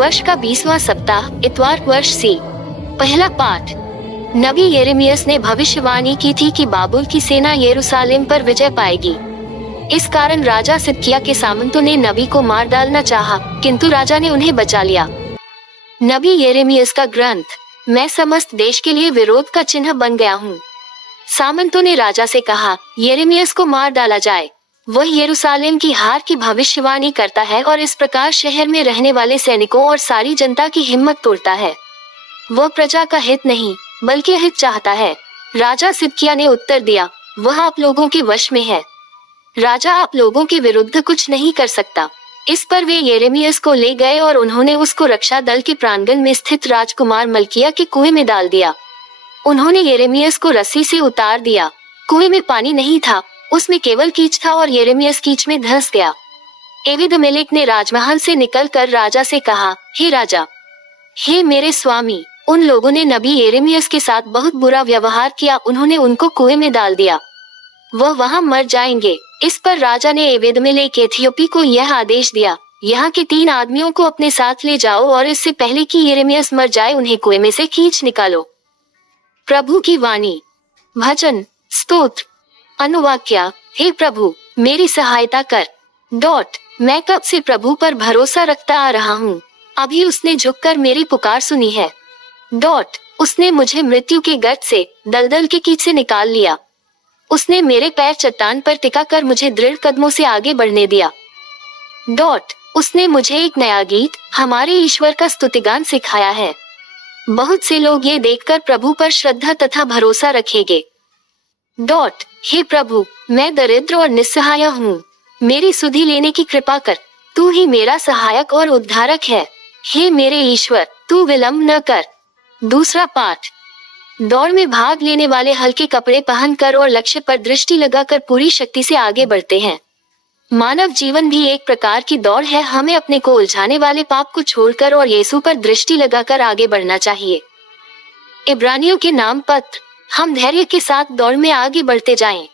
वर्ष का 20वां सप्ताह, इतवार, वर्ष सी। पहला पाठ। नबी यिर्मयाह ने भविष्यवाणी की थी कि बाबुल की सेना यरूशलेम पर विजय पाएगी। इस कारण राजा सिदकिय्याह के सामंतों ने नबी को मार डालना चाहा, किंतु राजा ने उन्हें बचा लिया। नबी यिर्मयाह का ग्रंथ। मैं समस्त देश के लिए विरोध का चिन्ह बन गया हूँ। सामंतों ने राजा से कहा, यिर्मयाह को मार डाला जाए। वह यरूशलेम की हार की भविष्यवाणी करता है और इस प्रकार शहर में रहने वाले सैनिकों और सारी जनता की हिम्मत तोड़ता है। वह प्रजा का हित नहीं बल्कि हित चाहता है। राजा सिदकिय्याह ने उत्तर दिया, वह आप लोगों के वश में है। राजा आप लोगों के विरुद्ध कुछ नहीं कर सकता। इस पर वे यिर्मयाह को ले गए और उन्होंने उसको रक्षा दल के प्रांगण में स्थित राजकुमार मल्किय्याह के कुएं में डाल दिया। उन्होंने यिर्मयाह को रस्सी से उतार दिया। कुएं में पानी नहीं था, उसमें केवल कीच था और यिर्मयाह कीच में धंस गया। एबीद-मेलेक ने राजमहल से निकलकर राजा से कहा, हे राजा, हे मेरे स्वामी, उन लोगों ने नबी यिर्मयाह के साथ बहुत बुरा व्यवहार किया, उन्होंने उनको कुएं में डाल दिया, वह वहां मर जाएंगे। इस पर राजा ने एबीद-मेलेक इथियोपी को यह आदेश दिया, यहाँ के 3 आदमियों को अपने साथ ले जाओ और इससे पहले कि यिर्मयाह मर जाए उन्हें कुएं में से खींच निकालो। प्रभु की वाणी। भजन, स्तोत्र, अनुवाक्या। हे प्रभु, मेरी सहायता कर। मैं कब से प्रभु पर भरोसा रखता आ रहा हूँ, अभी उसने झुककर मेरी पुकार सुनी है। उसने मुझे मृत्यु के गर्त से, दलदल के कीच से निकाल लिया। उसने मेरे पैर चट्टान पर टिका कर मुझे दृढ़ कदमों से आगे बढ़ने दिया। उसने मुझे एक नया गीत, हमारे ईश्वर का स्तुतिगान सिखाया है। बहुत से लोग ये देखकर प्रभु पर श्रद्धा तथा भरोसा रखेंगे। हे प्रभु, मैं दरिद्र और निस्सहाय हूँ, मेरी सुधि लेने की कृपा कर। तू ही मेरा सहायक और उद्धारक है। हे मेरे ईश्वर, तू विलंब न कर। दूसरा पाठ। दौड़ में भाग लेने वाले हल्के कपड़े पहनकर और लक्ष्य पर दृष्टि लगाकर पूरी शक्ति से आगे बढ़ते हैं। मानव जीवन भी एक प्रकार की दौड़ है। हमें अपने को उलझाने वाले पाप को छोड़कर और यीशु पर दृष्टि लगाकर आगे बढ़ना चाहिए। इब्रानियों के नाम पत्र। हम धैर्य के साथ दौड़ में आगे बढ़ते जाएं।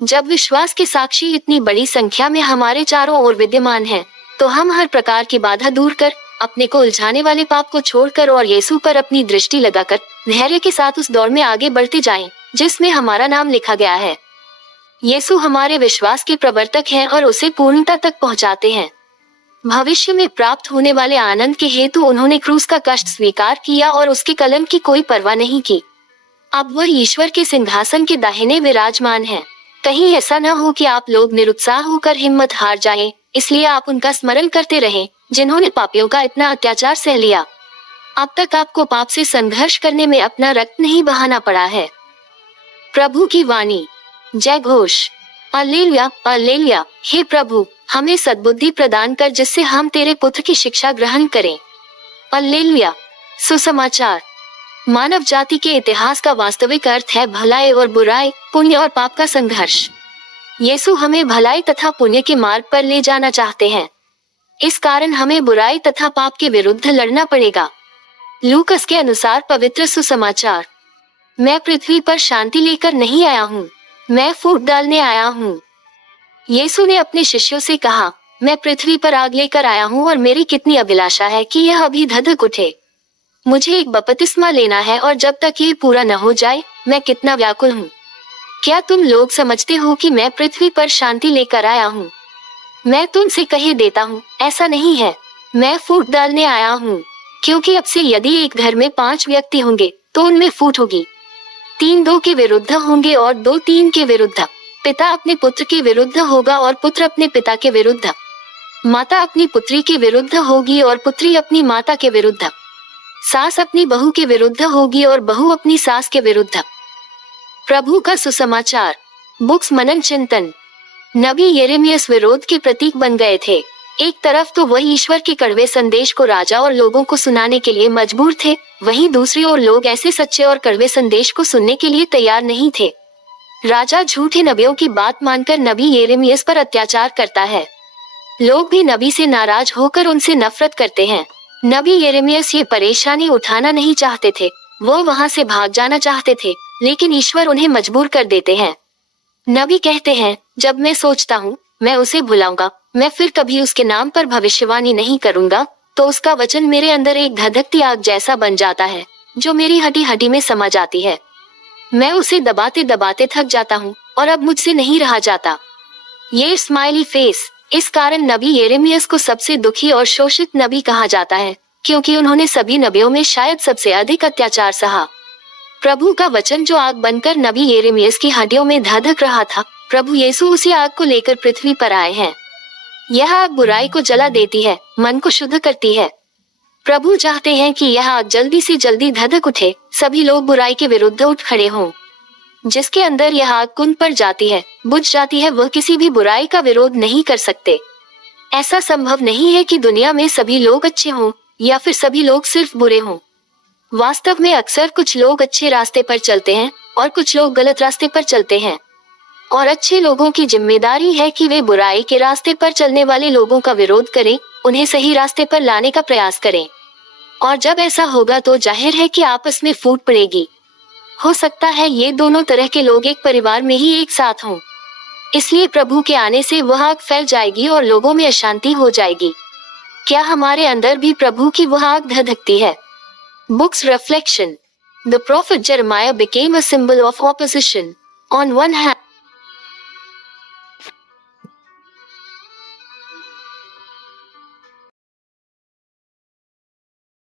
जब विश्वास के साक्षी इतनी बड़ी संख्या में हमारे चारों ओर विद्यमान हैं, तो हम हर प्रकार की बाधा दूर कर, अपने को उलझाने वाले पाप को छोड़कर और यीशु पर अपनी दृष्टि लगाकर धैर्य के साथ उस दौड़ में आगे बढ़ते जाएं, जिसमें हमारा नाम लिखा गया है। यीशु हमारे विश्वास के प्रवर्तक हैं और उसे पूर्णता तक पहुंचाते हैं। भविष्य में प्राप्त होने वाले आनंद के हेतु उन्होंने क्रूस का कष्ट स्वीकार किया और उसके कलंक की कोई परवाह नहीं की। अब वह ईश्वर के सिंहासन के दाहिने विराजमान है। कहीं ऐसा न हो कि आप लोग निरुत्साह होकर हिम्मत हार जाएं, इसलिए आप उनका स्मरण करते रहें, जिन्होंने पापियों का इतना अत्याचार सह लिया। अब तक आपको पाप से संघर्ष करने में अपना रक्त नहीं बहाना पड़ा है। प्रभु की वाणी। जय घोष। Hallelujah, hallelujah. हे प्रभु, हमें सद्बुद्धि प्रदान कर जिससे हम तेरे पुत्र की शिक्षा ग्रहण करें। हालेलुया। सुसमाचार। मानव जाति के इतिहास का वास्तविक अर्थ है भलाई और बुराई, पुण्य और पाप का संघर्ष। यीशु हमें भलाई तथा पुण्य के मार्ग पर ले जाना चाहते हैं। इस कारण हमें बुराई तथा पाप के विरुद्ध लड़ना पड़ेगा। लूकस के अनुसार पवित्र सुसमाचार। मैं पृथ्वी पर शांति लेकर नहीं आया हूँ, मैं फूट डालने आया हूँ। यीशु ने अपने शिष्यों से कहा, मैं पृथ्वी पर आग लेकर आया हूँ और मेरी कितनी अभिलाषा है कि यह अभी धधक उठे। मुझे एक बपतिस्मा लेना है और जब तक ये पूरा न हो जाए, मैं कितना व्याकुल हूँ। क्या तुम लोग समझते हो कि मैं पृथ्वी पर शांति लेकर आया हूँ? मैं तुमसे कह देता हूँ, ऐसा नहीं है। मैं फूट डालने आया हूँ, क्योंकि अब से यदि एक घर में 5 व्यक्ति होंगे तो उनमें फूट होगी। 3 2 के विरुद्ध होंगे और 2 3 के विरुद्ध। पिता अपने पुत्र के विरुद्ध होगा और पुत्र अपने पिता के विरुद्ध। माता अपनी पुत्री के विरुद्ध होगी और पुत्री अपनी माता के विरुद्ध। सास अपनी बहू के विरुद्ध होगी और बहू अपनी सास के विरुद्ध। प्रभु का सुसमाचार। बुक्स मनन चिंतन। नबी यिर्मयाह विरोध के प्रतीक बन गए थे। एक तरफ तो वह ईश्वर के कड़वे संदेश को राजा और लोगों को सुनाने के लिए मजबूर थे, वहीं दूसरी ओर लोग ऐसे सच्चे और कड़वे संदेश को सुनने के लिए तैयार नहीं थे। राजा झूठे नबियों की बात मानकर नबी यिर्मयाह पर अत्याचार करता है। लोग भी नबी से नाराज होकर उनसे नफरत करते हैं। नबी यिर्मयाह ये परेशानी उठाना नहीं चाहते थे, वो वहां से भाग जाना चाहते थे, लेकिन ईश्वर उन्हें मजबूर कर देते हैं। नबी कहते हैं, जब मैं सोचता हूँ मैं उसे भुलाऊंगा, मैं फिर कभी उसके नाम पर भविष्यवाणी नहीं करूंगा, तो उसका वचन मेरे अंदर एक धधकती आग जैसा बन जाता है, जो मेरी हड्डी हड्डी में समा जाती है। मैं उसे दबाते दबाते थक जाता हूँ और अब मुझसे नहीं रहा जाता। ये स्माइली फेस। इस कारण नबी यिर्मयाह को सबसे दुखी और शोषित नबी कहा जाता है, क्योंकि उन्होंने सभी नबियों में शायद सबसे अधिक अत्याचार सहा। प्रभु का वचन जो आग बनकर नबी यिर्मयाह की हड्डियों में धधक रहा था, प्रभु यीशु उसी आग को लेकर पृथ्वी पर आए हैं। यह आग बुराई को जला देती है, मन को शुद्ध करती है। प्रभु चाहते हैं कि यह आग जल्दी से जल्दी धधक उठे, सभी लोग बुराई के विरुद्ध उठ खड़े हों। जिसके अंदर यह आग कुंद पर जाती है, बुझ जाती है, वह किसी भी बुराई का विरोध नहीं कर सकते। ऐसा संभव नहीं है कि दुनिया में सभी लोग अच्छे हों या फिर सभी लोग सिर्फ बुरे हों। वास्तव में अक्सर कुछ लोग अच्छे रास्ते पर चलते हैं और कुछ लोग गलत रास्ते पर चलते हैं, और अच्छे लोगों की जिम्मेदारी है कि वे बुराई के रास्ते पर चलने वाले लोगों का विरोध करें, उन्हें सही रास्ते पर लाने का प्रयास करें। और जब ऐसा होगा तो जाहिर है कि आपस में फूट पड़ेगी। हो सकता है ये दोनों तरह के लोग एक परिवार में ही एक साथ हों। इसलिए प्रभु के आने से वह आग फैल जाएगी और लोगों में अशांति हो जाएगी। क्या हमारे अंदर भी प्रभु की वह आग धधकती है? Book's reflection. The prophet Jeremiah became a symbol of opposition. On one hand,